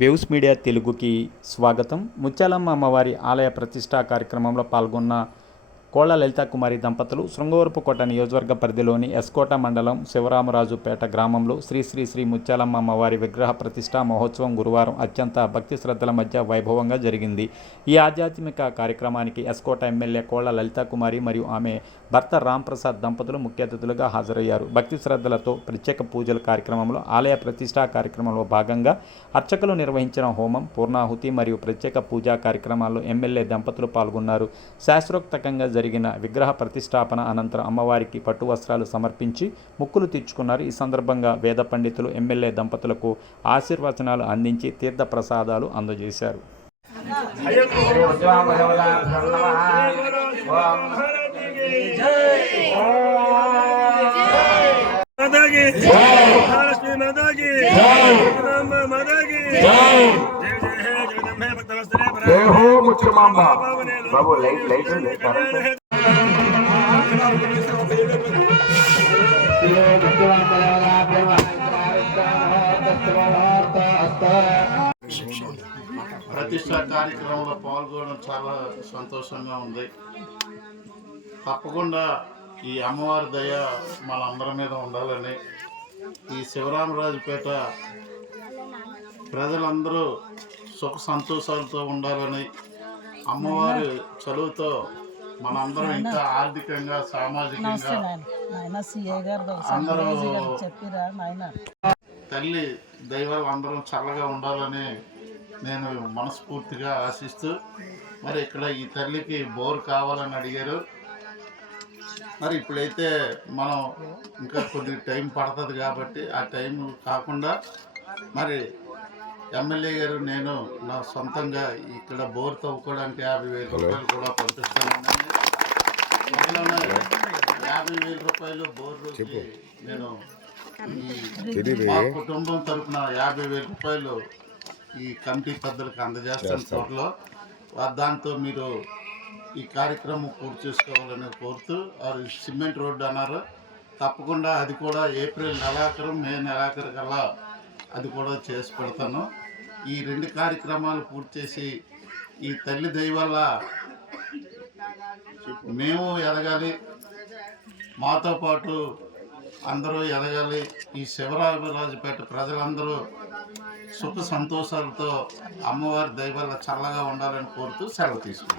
Waves media తెలుగుకి స్వాగతం. ముత్యాలమ్మ అమ్మవారి ఆలయ ప్రతిష్టా కార్యక్రమంలో పాల్గొన్న కోళ్ల లలితా కుమారి దంపతులు శృంగవరపుకోట నియోజకవర్గ పరిధిలోని ఎస్కోట మండలం శివరామరాజుపేట గ్రామంలో శ్రీ శ్రీ శ్రీ ముత్యాలమ్మ అమ్మవారి విగ్రహ ప్రతిష్టా మహోత్సవం గురువారం అత్యంత భక్తి శ్రద్ధల మధ్య వైభవంగా జరిగింది. ఈ ఆధ్యాత్మిక కార్యక్రమానికి ఎస్కోట ఎమ్మెల్యే కోళ్ల లలితా కుమారి మరియు ఆమె భర్త రాంప్రసాద్ దంపతులు ముఖ్య అతిథులుగా హాజరయ్యారు. భక్తి శ్రద్ధలతో ప్రత్యేక పూజల కార్యక్రమంలో ఆలయ ప్రతిష్టా కార్యక్రమంలో భాగంగా అర్చకులు నిర్వహించిన హోమం, పూర్ణాహుతి మరియు ప్రత్యేక పూజా కార్యక్రమాల్లో ఎమ్మెల్యే దంపతులు పాల్గొన్నారు. శాస్త్రోక్తంగా జరిగిన విగ్రహ ప్రతిష్టాపన అనంతరం అమ్మవారికి పట్టు వస్త్రాలు సమర్పించి మొక్కులు తీర్చుకున్నారు. ఈ సందర్భంగా వేద పండితులు ఎమ్మెల్యే దంపతులకు ఆశీర్వచనాలు అందించి తీర్థ ప్రసాదాలు అందజేశారు. బాబు లైట్ లైట్ ప్రతిష్టా కార్యక్రమంలో పాల్గొనడం చాలా సంతోషంగా ఉంది. తప్పకుండా ఈ అమ్మవారి దయ మనందరి మీద ఉండాలని, ఈ శివరామరాజుపేట ప్రజలందరూ సుఖ సంతోషాలతో ఉండాలని, అమ్మవారి చదువుతో మనందరం ఇంకా ఆర్థికంగా సామాజికంగా అందరూ తల్లి దైవాలు అందరం చల్లగా ఉండాలని నేను మనస్ఫూర్తిగా ఆశిస్తూ, మరి ఇక్కడ ఈ తల్లికి బోర్ కావాలని అడిగారు. మరి ఇప్పుడైతే మనం ఇంకా కొద్ది టైం పడుతుంది కాబట్టి ఆ టైం కాకుండా మరి ఎమ్మెల్యే గారు నేను నా సొంతంగా ఇక్కడ బోర్ తవ్వుకోవడానికి 50,000 రూపాయలు కూడా పంపిస్తానని, 50,000 రూపాయలు బోర్కి నేను మా కుటుంబం తరఫున 50,000 రూపాయలు ఈ కమిటీ పెద్దలకు అందజేస్తాను త్వరలో. దాంతో మీరు ఈ కార్యక్రమం పూర్తి చేసుకోవాలని కోరుతూ, సిమెంట్ రోడ్డు అన్నారు, తప్పకుండా అది కూడా ఏప్రిల్ నెలాఖరు మే నెలాఖరు కల్లా అది కూడా చేసి పెడతాను. ఈ 2 కార్యక్రమాలు పూర్తి చేసి ఈ తల్లి దయ వల్ల మేము ఎదగాలి, మాతో పాటు అందరూ ఎదగాలి, ఈ శివరామరాజుపేట ప్రజలందరూ సుఖ సంతోషాలతో అమ్మవారి దయ వల్ల చల్లగా ఉండాలని కోరుతూ సెలవు తీసుకుంటాం.